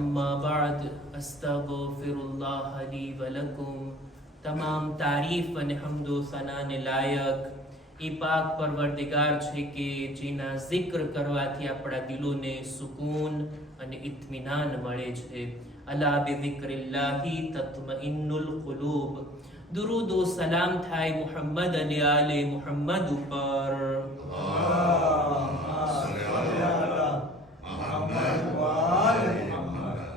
अम्मा बाद अस्तगफिरुल्लाह ली व लकुम। તમામ તારીફ અને હમદો સનાને લાયક એ પાક પરવરદિગાર છે કે જેના જિક્ર કરવાથી આપણા દિલોને સુકૂન અને ઇત્મીનાન મળે છે। અલા બિઝિક્રિલ્લાહી તત્મઇન્નુલ કુલૂબ। દુરૂદ ઓ સલામ થાય મુહમ્મદ અને આલે મુહમ્મદ ઉપર।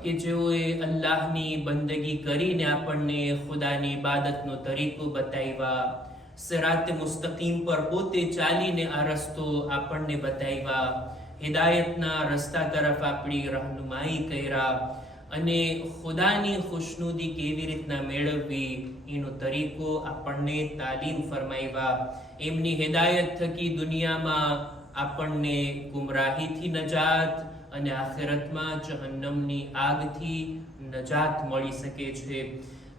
કે જેઓએ અલ્લાહની બંદગી કરીને આપણને ખુદાની ઇબાદતનો તરીકો બતાવ્યા, સિરાત મુસ્તકીમ પર પોતે ચાલીને આ રસ્તો આપણને બતાવ્યા, હિદાયતના રસ્તા તરફ આપણી રહેનુમાઈ કર્યા અને ખુદાની ખુશનુદી કેવી રીતના મેળવવી એનો તરીકો આપણને તાલીમ ફરમાવ્યા। એમની હિદાયત થકી દુનિયામાં આપણને ગુમરાહીથી નજાત અને આખિરતમાં જહન્નમની આગથી નજાત મળી શકે છે।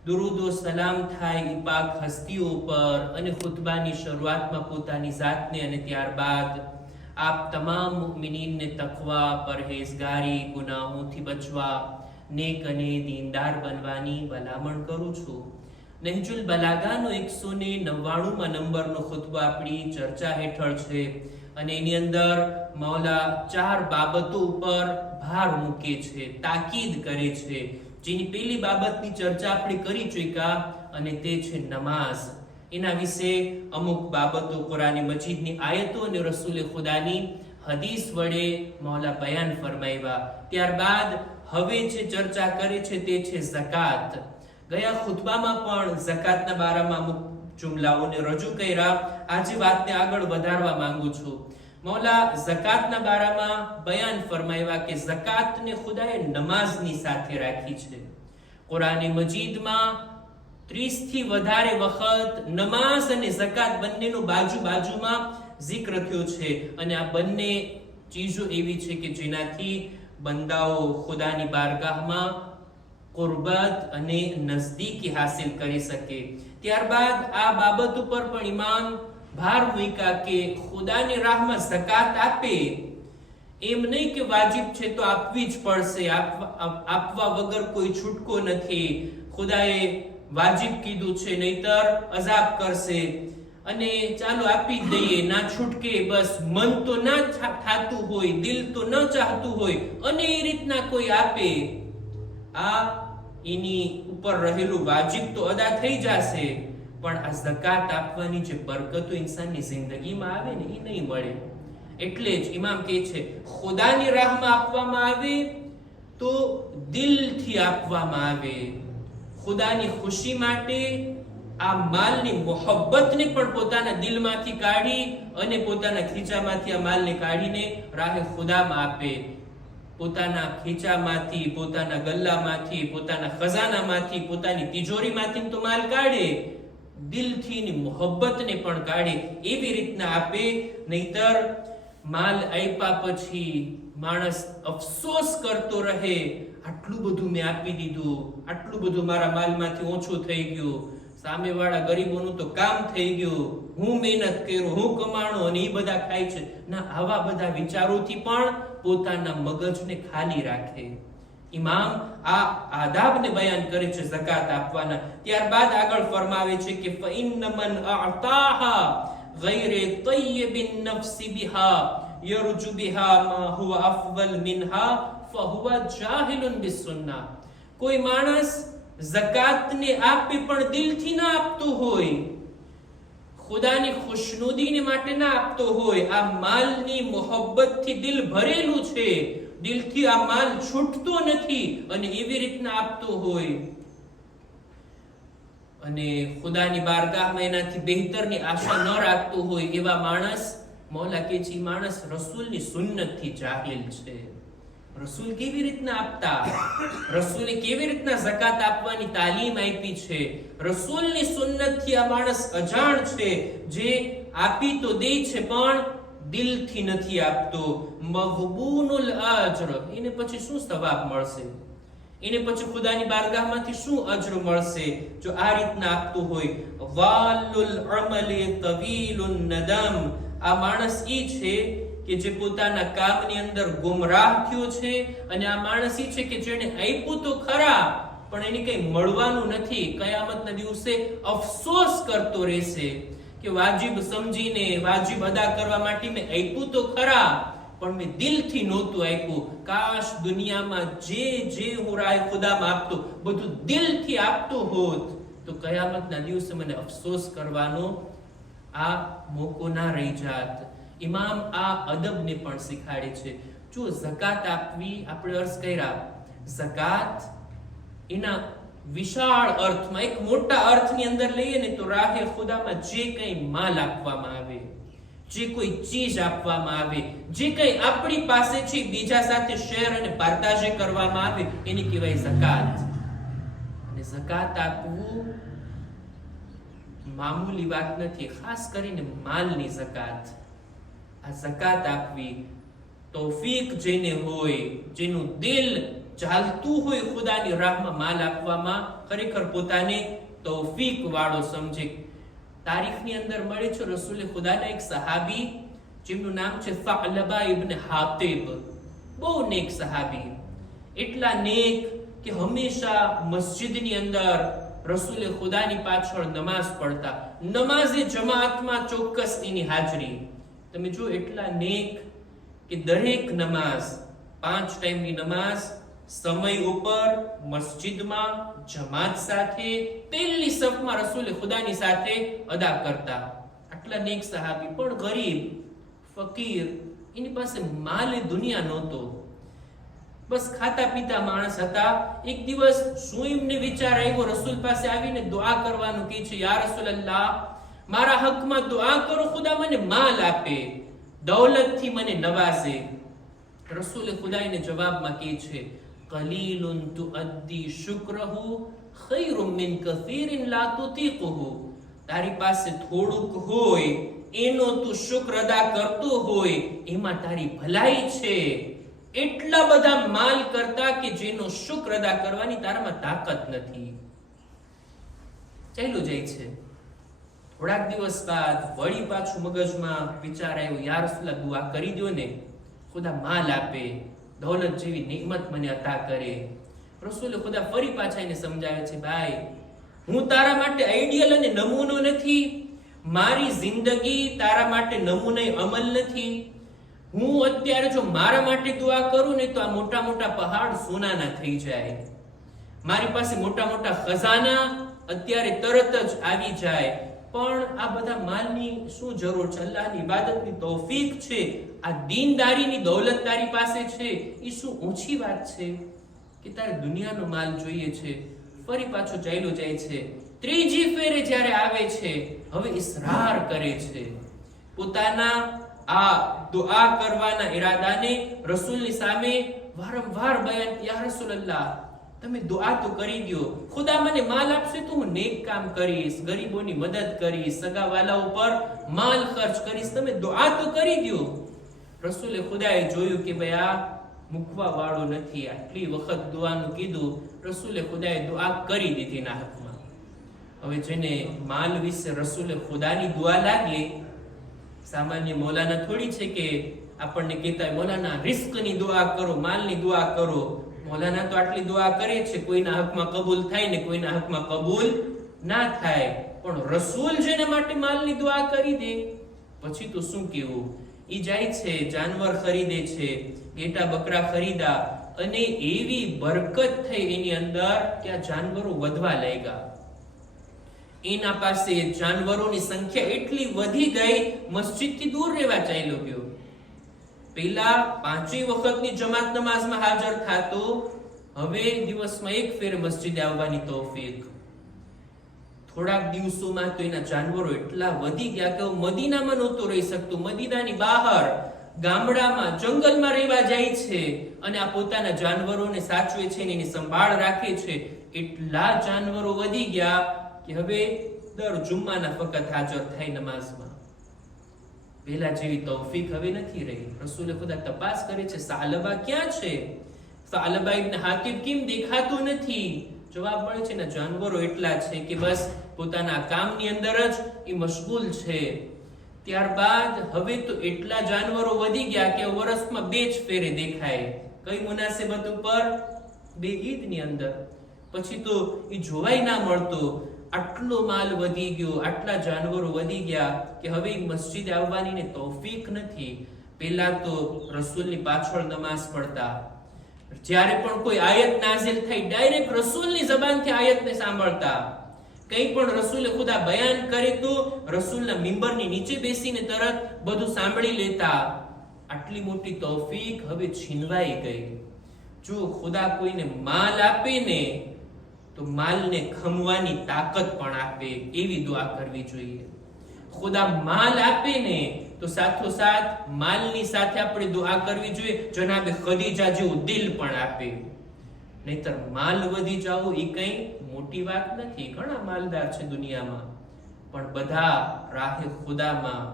દુરૂદ ઓ સલામ થાય એ પાક હસ્તીઓ પર અને ખુતબાની શરૂઆતમાં પોતાની જાતને અને ત્યારબાદ આપ તમામ મુમિનીનને તકવા, પરહેઝગારી, ગુનાહોથી બચવા, નેક અને દીનદાર બનવાની ભલામણ કરું છું। નહજુલ બલાગાનો 199 નંબરનો ખુતબો આપણી ચર્ચા હેઠળ છે અને એની અંદર મૌલા 4 બાબતો ઉપર ભાર મૂકે છે, તાકીદ કરે છે। જેની પહેલી બાબતની ચર્ચા આપણે કરી ચૂક્યા અને તે છે નમાઝ। એના વિશે અમુક બાબતો કુરાન મજીદની આયતો અને રસૂલ ખુદાની હદીસ વડે મૌલા બયાન ફરમાવ્યા। ત્યારબાદ હવે જે ચર્ચા કરે છે તે છે ઝકાત। ગયા ખુતબામાં પણ ઝકાતના બારામાં અમુક જુમલાઓને રજૂ કર્યા। આજે વાતને આગળ વધારવા માંગુ છું। મૌલા ઝકાતના બારામાં બયાન ફરમાવ્યા કે ઝકાતને ખુદાએ નમાઝની સાથે રાખી છે। કુરાન મજીદમાં 30 થી વધારે વખત નમાઝ અને ઝકાત બંનેનો બાજુ બાજુમાં zikr થયો છે અને આ બંને ચીજો એવી છે કે જેનાથી બંદાઓ ખુદાની બારગાહમાં કુરબત અને નજદીકી હાસિલ કરી શકે। ત્યારબાદ આ બાબત ઉપર પણ ઈમામ ભાર મૂક્યા કે ખુદાની રાહમાં ઝકાત આપે એમ નહીં કે વાજિબ છે તો આપવી જ પડશે, આપવા વગર કોઈ છૂટકો નથી। ખુદાએ વાજિબ કીધું છે નહીતર અઝાબ કરશે અને ચાલો આપી જ દઈએ, ના છૂટકે, બસ મન તો ના થાતું હોય, દિલ તો ન ચાહતું હોય અને એ રીતના કોઈ આપે, આ એની ઉપર રહેલું વાજિબ તો અદા થઈ જશે પણ આ ઝકાત આપવાની જે બરકતો ઇન્સાનની જિંદગીમાં આવે ને એ નહીં મળે। એટલે જ ઇમામ કહે છે ખુદાની રાહમાં આપવામાં આવે તો દિલથી આપવામાં આવે। ખુદાની ખુશી માટે આ માલની મોહબ્બતને પણ પોતાના દિલમાંથી કાઢી અને પોતાના ખીચામાંથી આ માલને કાઢીને રાહે ખુદામાં આપે। પોતાના ખીચામાંથી, પોતાના ગલ્લામાંથી, પોતાના ખજાનામાંથી, પોતાની તિજોરીમાંથી તો માલ કાઢે, દિલથી ની મોહબ્બતને પણ કાઢે, એવી રીતના આપે। નહીતર માલ આપ્યા પછી માણસ અફસોસ કરતો રહે, આટલું બધું મેં આપી દીધું, આટલું બધું મારા માલમાંથી ઓછું થઈ ગયું, સામેવાળા ગરીબોનું તો કામ થઈ ગયું, હું મહેનત કર્યો, હું કમાણો અને એ બધા ખાય છે ના, આવા બધા વિચારોથી પણ પોતાના મગજને ખાલી રાખે। ઇમામ આ આદાબને બયાન કરે છે ઝકાત આપવાના। ત્યારબાદ આગળ ફરમાવે છે કે ફઇન્ન મન અઅતાહા ગૈરે તય્યબિન નફ્સી બિહા યરજુ બિહા મા હુવા અફદલ મિનહા ફહુવા જાહિલુન બિસુન્નાહ। કોઈ માણસ ઝકાતને આપે પણ દિલથી ના આપતો હોય, ખુદાની ખુશનુદીને માટે ના આપતો હોય, આ માલની મોહબ્બતથી દિલ ભરેલું છે, દિલથી આ માલ છૂટતો નથી અને એવી રીતના આપતો હોય અને ખુદાની બારગાહમાં એનાથી બહેતરની આશા ન રાખતો હોય, એવા માણસ મૌલા કે છે માણસ રસૂલની સુન્નતથી જાહિલ છે। રસૂલ કેવી રીતના આપતા, રસૂલે કેવી રીતના ઝકાત આપવાની તાલીમ આપી છે, રસૂલની સુન્નતથી આ માણસ અજાણ છે, જે આપી તો દે છે પણ દિલથી નથી આપતો। મગબૂનુલ અજ્ર, એને પછી શું સવાબ મળશે, એને પછી ખુદાની બારગાહમાંથી શું અજર મળશે જો આ રીતના આપતું હોય। વાલુલ અમલી તવીલુન નદમ, આ માણસ ઈ છે કે જે પોતાના કામની અંદર ગુમરાહ થયો છે, અને આ માણસ છે કે જેને આપ્યું તો ખરા પણ એને કઈ મળવાનું નથી. કયામતના દિવસે અફસોસ કરતો રહેશે કે વાજિબ સમજીને વાજિબ અદા કરવા માટે મેં આપ્યું તો ખરા પણ મેં દિલથી નહોતું આપ્યું. કાશ દુનિયામાં જે હું રાહ ખુદામાં આપતો બધું દિલથી આપતો હોત તો કયામતના દિવસે મને અફસોસ કરવાનો આ મોકો ના રહી જાત. ઇમામ આ અદબને પણ શીખાડે છે. જો ઝકાત આપવી, આપણે અર્થ કર્યા, ઝકાત એના વિશાળ અર્થમાં, એક મોટા અર્થની અંદર લઈએ ને તો રાહે ખુદામાં જે કંઈ માલ આપવામાં આવે, જે કોઈ ચીજ આપવામાં આવે, જે કંઈ આપણી પાસે છે બીજા સાથે શેર અને પાર્તાજે કરવામાં આવે એને કહેવાય ઝકાત. અને ઝકાત આપવું મામૂલી વાત નથી, ખાસ કરીને માલની ઝકાત. આ ઝકાત આપવી તૌફીક જેને હોય, જેનું દિલ ચાલતું હોય ખુદાની રાહમાં માલ આપવામાં, ખરેખર પોતાને તૌફીક વાળો સમજે. તારીખની અંદર મળે છે રસૂલ ખુદાના એક સહાબી જેમનું નામ છે સઅલબા ઇબ્ન હાતિબ. બહુ નેક સહાબી, એટલા નેક કે હંમેશા મસ્જિદની અંદર રસૂલ ખુદાની પાછળ નમાઝ પઢતા, નમાઝે જમાતમાં ચોક્કસ એની હાજરી. તમે જો એટલા નેક કે દરેક નમાઝ, 5 ટાઈમની નમાઝ સમય ઉપર, મસ્જિદમાં, જમાત સાથે, પહેલી સફમાં રસૂલ ખુદાની સાથે અદા કરતા. આટલા નેક સહાબી, પણ ગરીબ, ફકીર, એની પાસે માલે દુનિયા નહોતો, બસ ખાતા પીતા માણસ હતા. એક દિવસ શું એમને વિચાર આવ્યો, રસૂલ પાસે આવીને દુઆ કરવાનું કહે છે, યા રસૂલલ્લાહ, મારા હકમાં દુઆ કરો, ખુદા મને માલ આપે, દૌલતથી મને નવાઝે. રસૂલ ખુદાને જવાબમાં કહે છે, કલીલુન તુઅદ્દી શુક્રહુ ખૈરુમ મિન કસીરિન લા તુતીકુહુ. તારી પાસે થોડુંક હોય એનો તું શુક્ર અદા કરતો હોય એમાં તારી ભલાઈ છે, એટલા બધા માલ કરતા કે જેનો શુક્ર અદા કરવાની તારામાં તાકાત નથી. ચાલ્યું જાય છે. થોડાક દિવસ બાદ વળી પાછું મગજમાં વિચાર આવ્યો, યા રસૂલલ્લાહ, દુઆ કરી દો ને, ખુદા માલ આપે, દૌલત જેવી નિમત મને અતા કરે. રસૂલ ખુદા ફરી પાછા એને સમજાવે છે, ભાઈ, હું તારા માટે આઈડિયલ અને નમૂનો નથી, મારી જિંદગી તારા માટે નમૂને અમલ નથી. હું અત્યારે જો મારા માટે દુઆ કરું ને તો આ મોટા મોટા પહાડ સોનાના થઈ જાય, મારી પાસે મોટા મોટા ખજાના અત્યારે તરત જ આવી જાય, પણ આ બધા માલની શું જરૂર છે? અલ્લાહની ઇબાદતની તૌફીક છે, આ દીનદારીની દૌલત તારી પાસે છે, એ શું ઓછી વાત છે કે તારે દુનિયાનો માલ જોઈએ છે? ફરી પાછો ચાલ્યો જાય છે. ત્રીજી ફેરે જ્યારે આવે છે, હવે ઇસરાર કરે છે, પોતાના આ દુઆ કરવાના ઈરાદાને રસૂલની સામે વારંવાર બયાન, યા રસૂલલ્લાહ, તમે દુઆ તો કરી દો, ખુદા મને માલ આપશે તો હું નેક કામ કરીશ, ગરીબોની મદદ કરીશ, સગાવાલા ઉપર માલ ખર્ચ કરીશ, તમે દુઆ તો કરી દો. રસૂલે ખુદાએ જોયું કે ભાઈ આ મૂકવા વાળો નથી, આટલી વખત દુઆનું કીધું, રસૂલે ખુદાએ દુઆ કરી દીધી ના હકમાં. હવે જેને માલ વિશે રસૂલે ખુદાની દુઆ લાગે, સામાન્ય મૌલાના થોડી છે કે આપણને કહેતા હોય મૌલાના રિસ્કની દુઆ કરો, માલની દુઆ કરો. મૌલાના તો આટલી દુઆ કરે છે, કોઈના હકમાં કબૂલ થાય ને કોઈના હકમાં કબૂલ ના થાય, પણ રસૂલ જેને માટે માલની દુઆ કરી દે પછી તો શું કહેવું? ઈ જાય છે, જાનવર ખરીદે છે, ઘેટા બકરા ખરીદા, અને એવી બરકત થઈ એની અંદર કે આ જાનવરો વધવા લાગ્યા. એના પાસે જાનવરોની સંખ્યા એટલી વધી ગઈ, મસ્જિદથી દૂર રહેવા ચાલ્યો ગયો. પહેલા 5 વખતની જમાત નમાઝમાં હાજર થાતો, હવે દિવસમાં એક ફેર મસ્જિદે આવવાની તૌફીક. થોડાક દિવસોમાં તો એના જાનવરો એટલા વધી ગયા કે મદીનામાં નહોતો રહી શકતો, મદીનાની બહાર ગામડામાં જંગલમાં રહેવા જાય છે, અને આ પોતાના જાનવરોને સાચવે છે, એની સંભાળ રાખે છે. એટલા જાનવરો વધી ગયા કે હવે દર જુમ્માના ફકત હાજર થાય નમાઝમાં. પહેલા જેવી તૌફીક હવે નથી રહી. રસૂલે ખુદા તપાસ કરે છે, સાલબા ક્યાં છે? સાલબા ઇબ્ન હાતિબ કેમ દેખાતો નથી? જવાબ મળે છે ને, જાનવરો એટલા છે કે બસ પોતાના કામની અંદર જ એ મશગુલ છે. ત્યારબાદ હવે તો એટલા જાનવરો વધી ગયા કે વર્ષમાં 2 જ ફેરે દેખાય. કઈ મુનાસબત ઉપર? 2 ઈદની અંદર. પછી તો એ જોવાય ના મળતો. આટલો માલ વધી ગયો, આટલા જાનવરો વધી ગયા કે હવે મસ્જિદ આવવાની ને તૌફીક નથી. પહેલા તો રસૂલની પાછળ નમાઝ પડતા. જ્યારે પણ કોઈ આયત નાઝિલ થઈ ડાયરેક્ટ રસૂલની જબાનથી આયતને સાંભળતા. કંઈ પણ રસૂલે ખુદા બયાન કરે તો રસૂલના મિંબરની નીચે બેસીને તરત બધું સાંભળી લેતા. આટલી મોટી તૌફીક હવે છીનવાઈ ગઈ. જો ખુદા કોઈને માલ આપે ને તો માલને ખમવાની તાકાત પણ આપે, એવી દુઆ કરવી જોઈએ. ખુદા માલ આપે ને તો સાથોસાથ માલની સાથે આપણે દુઆ કરવી જોઈએ જનાબે ખદીજા જેવું દિલ પણ આપે. નહીતર માલ વધી જાવ એ કઈ મોટી વાત નથી. ઘણા માલદાર છે દુનિયામાં, પણ બધા રાહે ખુદામાં,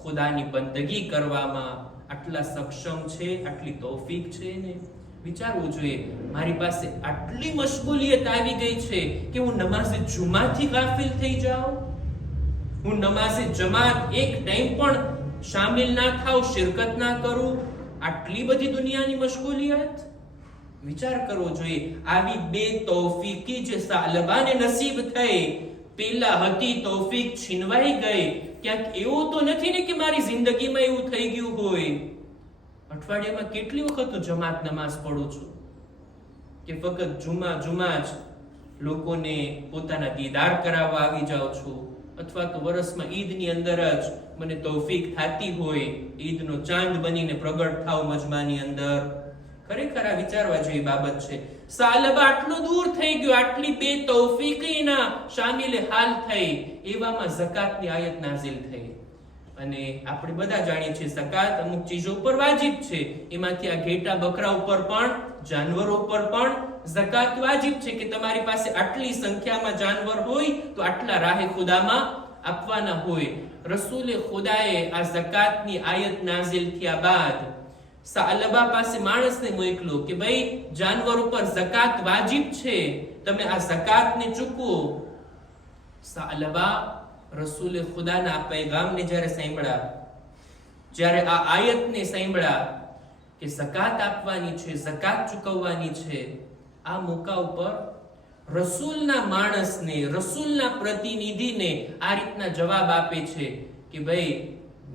ખુદાની બંદગી કરવામાં આટલા સક્ષમ છે, આટલી તૌફીક છે ને. વિચારવું જોઈએ, મારી પાસે આટલી મશગુલિયત આવી ગઈ છે કે હું નમાઝે જુમાથી ગાફિલ થઈ જાઉં, હું નમાઝે જમાત એક ટાઈમ પણ શામિલ ના થાઉં, શિરકત ના કરું. આટલી બધી દુનિયાની મશગુલિયત. વિચાર કરવો જોઈએ. આવી બે તૌફીકી જે સાલબાને નસીબ થઈ, પેલા હતી તૌફીક છીનવાઈ ગઈ. ક્યાંક એવું તો નથી ને કે મારી જિંદગીમાં એવું થઈ ગયું હોય અઠવાડિયામાં કેટલી વખત હું જમાત નમાઝ પડું છું કે ફક્ત જુમા જ લોકોને પોતાના દીદાર કરાવવા આવી જાઉં છું, અથવા તો વર્ષમાં ઈદની અંદર જ મને તૌફીક થાતી હોય ઈદનો ચાંદ બનીને પ્રગટ થાવ મજમાની અંદર. ખરેખર આ વિચારવા જેવી બાબત છે. સાલબા આટલો દૂર થઈ ગયો, આટલી બે તૌફીકીના શામિલે હાલ થઈ, એવામાં ઝકાતની આયત નાઝિલ થઈ. અને આપણે બધા જાણીએ છીએ ઝકાત અમુક ચીજો ઉપર વાજિબ છે. એમાંથી આ ઘેટા બકરા ઉપર પણ, જાનવરો ઉપર પણ ઝકાત વાજિબ છે કે તમારી પાસે આટલી સંખ્યામાં જાનવર હોય તો આટલા રાહે ખુદામાં આપવાના હોય. રસૂલે ખુદાએ આ ઝકાતની આયત નાઝિલ થયા બાદ સાલબા પાસે માણસને મોકલો કે ભાઈ જાનવર ઉપર ઝકાત વાજિબ છે, તમે આ ઝકાતને ચૂકવો. સાલબા રસૂલે ખુદાના પૈગામને જ્યારે સાંભળ્યા, જ્યારે આ આયતને સાંભળ્યા કે ઝકાત આપવાની છે, ઝકાત ચૂકવવાની છે, આ મોકા ઉપર રસૂલના માણસને, રસૂલના પ્રતિનિધિને આ રીતના જવાબ આપે છે કે ભાઈ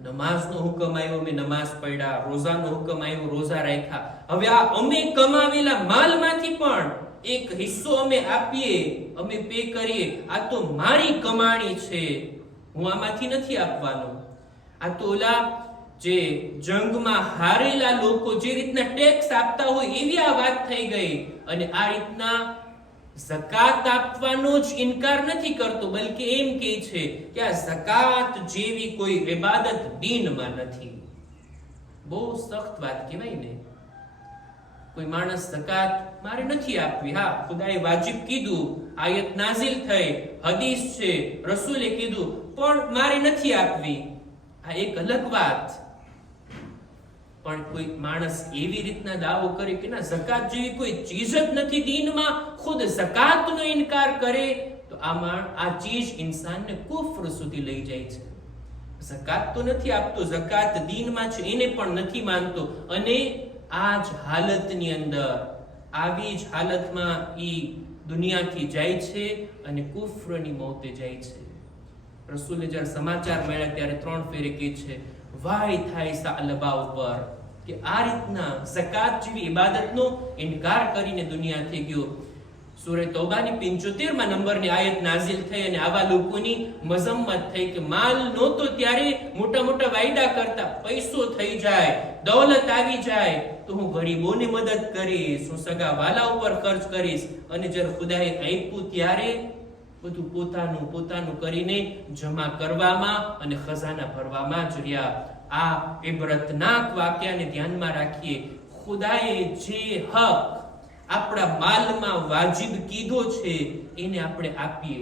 નમાઝનો હુકમ આવ્યો, મેં નમાઝ પડ્યા, રોઝાનો હુકમ આવ્યો, રોઝા રાખ્યા. હવે આ અમે કમાવેલા માલમાંથી પણ એક હિસ્સો અમે આપીએ, અમે પે કરીએ. આ તો મારી કમાણી છે, હું આમાંથી નથી આપવાનો. આ તો ઓલા જે જંગમાં હારેલા લોકો જે રીતના ટેક્સ આપતા હોય એવી આ વાત થઈ ગઈ. અને આ રીતના ઝકાત આપવાનો જ ઇનકાર નથી કરતો, બલકે એમ કહે છે કે આ ઝકાત જેવી કોઈ ઇબાદત દીનમાં નથી. બહુ સખ્ત વાત કહેવાય ને. કોઈ માણસ ઝકાત મારે નથી આપવી, હા ખુદાએ વાજિબ કીધું, આયત નાઝિલ થઈ, હદીસ છે, રસૂલે કીધું, પણ મારે નથી આપવી, આ એક અલગ વાત. પણ કોઈ માણસ એવી રીતના દાવો કરે કે ના ઝકાત જેવી કોઈ ચીજ જ નથી દીનમાં, ખુદ ઝકાતનો ઇનકાર કરે, તો આ ચીજ ઇન્સાનને કુફર સુધી લઈ જાય છે. ઝકાત તો નથી આપતો, ઝકાત દીનમાં છે એને પણ નથી માનતો, અને આ જ હાલતની અંદર, આવી જ હાલતમાં ઈ દુનિયાથી જાય છે અને કુફરની મોતે જાય છે. રસૂલે જ્યારે સમાચાર મળ્યા ત્યારે 3 ફેરે કહે છે, વાય થાય સાલબા ઉપર કે આ રીતના ઝકાત જેવી ઇબાદતનો ઇનકાર કરીને દુનિયાથી ગયો. સૂરે તૌબાની 75મા નંબરની આયત નાઝિલ થઈ અને આવા લોકોની મઝમ્મત થઈ કે માલ નહોતો ત્યારે મોટા મોટા વાયદા કરતા, પૈસો થઈ જાય, દૌલત આવી જાય તો હું ગરીબોને મદદ કરીશ, હું સગા વાલા ઉપર ખર્ચ કરીશ. અને જ્યારે ખુદાએ આપ્યું ત્યારે બધું પોતાનું કરીને જમા કરવામાં અને ખજાના ભરવામાં જ રહ્યા. આ ઇબરતનાક વાક્યને ધ્યાનમાં રાખીએ. ખુદાએ જે હક આપણા માલમાં વાજિબ કીધો છે એને આપણે આપીએ,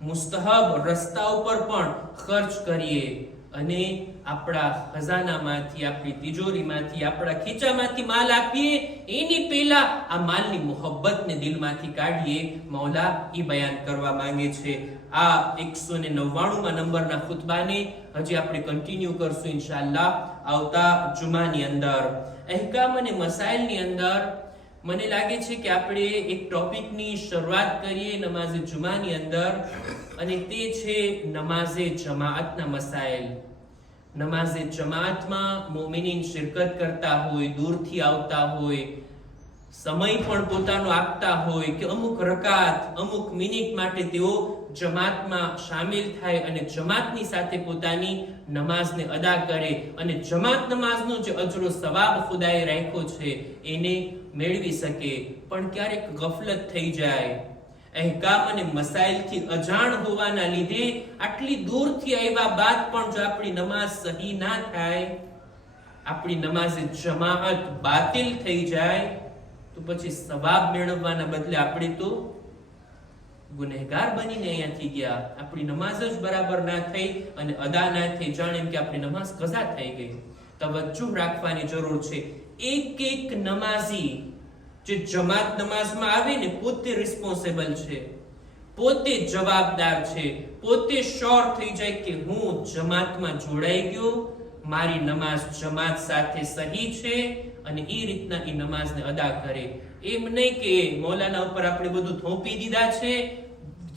મુસ્તહબ રસ્તા ઉપર પણ ખર્ચ કરીએ, અને આપણા ખજાનામાંથી, આપણી તિજોરીમાંથી, આપણા ખીચામાંથી માલ આપીએ એની પહેલા આ માલની મોહબ્બતને દિલમાંથી કાઢીએ. મૌલા ઈ બયાન કરવા માંગે છે. આ 199 નંબરના ખુતબાને હજી આપણે કન્ટિન્યુ કરશું ઇન્શાઅલ્લાહ આવતા જુમાની અંદર. અહેકામ અને મસાઇલની અંદર મને લાગે છે કે આપણે એક ટોપિકની શરૂઆત કરીએ નમાઝે જુમાની અંદર, અને તે છે નમાઝે જમાઅતના મસાઇલ. નમાઝે જમાઅતમાં મોમિનીન શિરકત કરતા હોય, દૂરથી આવતા હોય, સમય પણ પોતાનો આપતા હોય કે અમુક રકાત, અમુક મિનિટ માટે તેઓ જમાતમાં શામિલ થાય અને જમાતની સાથે પોતાની નમાઝને અદા કરે અને જમાત નમાઝનો જે અજરો સવાબ ખુદાએ રાખ્યો છે એને મેળવી શકે. પણ ક્યારેક ગફલત થઈ જાય, અહેકામ અને મસાઇલથી અજાણ હોવાના લીધે આટલી દૂરથી આવ્યા બાદ પણ જો આપણી નમાઝ સહી ના થાય, આપણી નમાઝે જમાઅત બાતિલ થઈ જાય, તો પછી સવાબ મેળવવાના બદલે આપણે તો ગુનેહગાર બનીને અહીંયાથી ગયા. આપણી નમાઝ જ બરાબર ના થઈ અને અદા ના થઈ, જાણે એમ કે આપણી નમાઝ કઝા થઈ ગઈ. તવજ્જુહ રાખવાની જરૂર છે. એક એક નમાઝી જે જમાત નમાઝમાં આવે ને પોતે રિસ્પોન્સિબલ છે, પોતે જવાબદાર છે, પોતે શ્યોર થઈ જાય કે હું જમાતમાં જોડાઈ ગયો, મારી નમાઝ જમાત સાથે સહી છે, અને એ રીતના એ નમાઝને અદા કરે. એમ નહીં કે મૌલાના ઉપર આપણે બધું થોપી દીધા છે,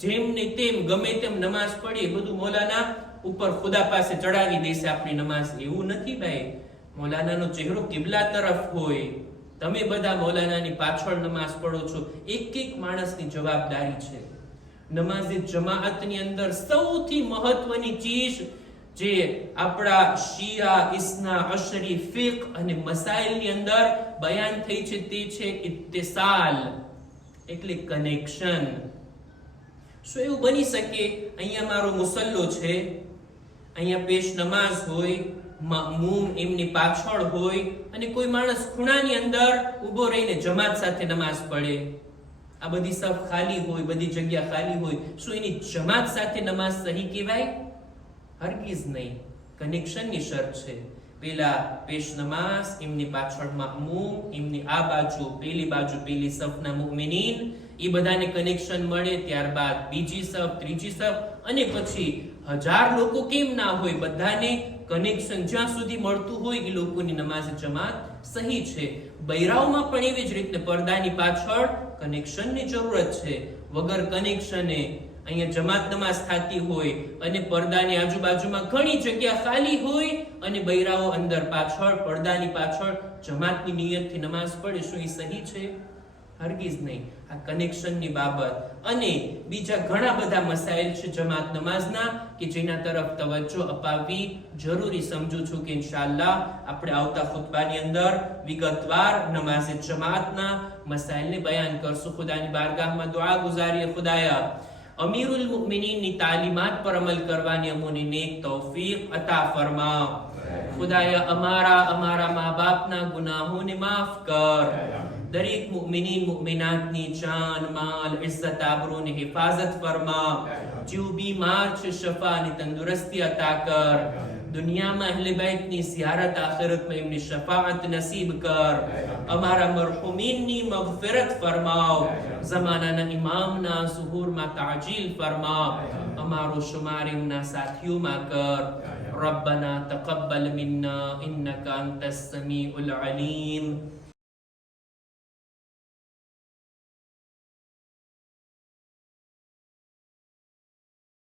જેમ ને તેમ ગમે તેમ નમાઝ પડી બધું મૌલાના ઉપર ખુદા પાસે ચડાવી દેશે આપણી નમાઝ. એવું નથી ભાઈ. મૌલાનાનો ચહેરો કિબલા તરફ હોય. તમે બધા મૌલાનાની પાછળ નમાઝ પઢો છો. એક એક માણસની જવાબદારી છે. નમાઝે જમાઅતની અંદર સૌથી મહત્વની ચીજ જે આપણા શિયા, ઇસ્ના, અશરી, ફિqh અને મસાઇલની અંદર બયાન થઈ છે તે છે ઇત્તિસાલ, એટલે કનેક્શન. શું એવું બની શકે અહીંયા મારો મુસલ્લો છે, અહીંયા પેશ નમાઝ હોય, મામૂમ એમની પાછળ હોય અને કોઈ માણસ ખૂણાની અંદર ઊભો રહીને જમાત સાથે નમાઝ પઢે, આ બધી સફ ખાલી હોય, બધી જગ્યા ખાલી હોય, શું એની જમાત સાથે નમાઝ સહી કહેવાય? હરગીઝ નહીં. કનેક્શનની શરત છે. પેલા પેશ નમાઝ, એમની પાછળ મામૂમ, એમની આ બાજુ પેલી સફના મુમિનીન, એ બધાને કનેક્શન મળે, ત્યારબાદ બીજી સફ, ત્રીજી સફ, અને પછી 1000 લોકો કેમ ના હોય, બધાને કનેક્શન જ્યાં સુધી મળતું હોય એ લોકોની નમાઝ જમાત સહી છે. બૈરાઓમાં પણ એવી જ રીતે પડદાની પાછળ કનેક્શનની જરૂરત છે. વગર કનેક્શને અહીંયા જમાત નમાઝ થતી હોય અને પડદાની આજુબાજુમાં ઘણી જગ્યા ખાલી હોય અને બૈરાઓ અંદર પાછળ પડદાની પાછળ જમાતની નિયતથી નમાઝ પઢે, શું એ સહી છે? હરગીઝ નહીં. આ કનેક્શનની બાબત અને બીજા ઘણા બધા મસાઇલ છે જમાત નમાઝના કે જેના તરફ તવજ્જો અપાવવી જરૂરી સમજુ છું કે ઇન્શાઅલ્લાહ આપણે આવતા ખુતબાની અંદર વિગતવાર નમાઝે જમાતના મસાઇલને બયાન કરશું. ખુદાની બારગાહમાં દુઆ ગુજારીએ, ખુદાયા અમીરુલ મુમિનીનની તાલીમાત પર અમલ કરવાની અમોને નેક તૌફીક અતા ફરમા. ખુદાયા અમારા મા બાપના ગુનાહોને માફ કર. દરેક મુમિનીન મુમિનાતની જાન, માલ, ઇઝ્ઝત, આબરૂની હિફાજત ફરમા. જેઓ બીમાર છે શફાની તંદુરસ્તી અતા કર. દુનિયામાં અહલે બેતની ઝિયારત, આખિરતમાં એમની શફાઅત નસીબ કર. અમારા મરહુમીનની મગફિરત ફરમાવ. ઝમાનાના ઇમામના ઝુહૂરમાં તાજીલ ફરમા. અમારો શુમાર એમના સાથીઓમાં કર. ربنا تقبل منا إنك أنت السميع العليم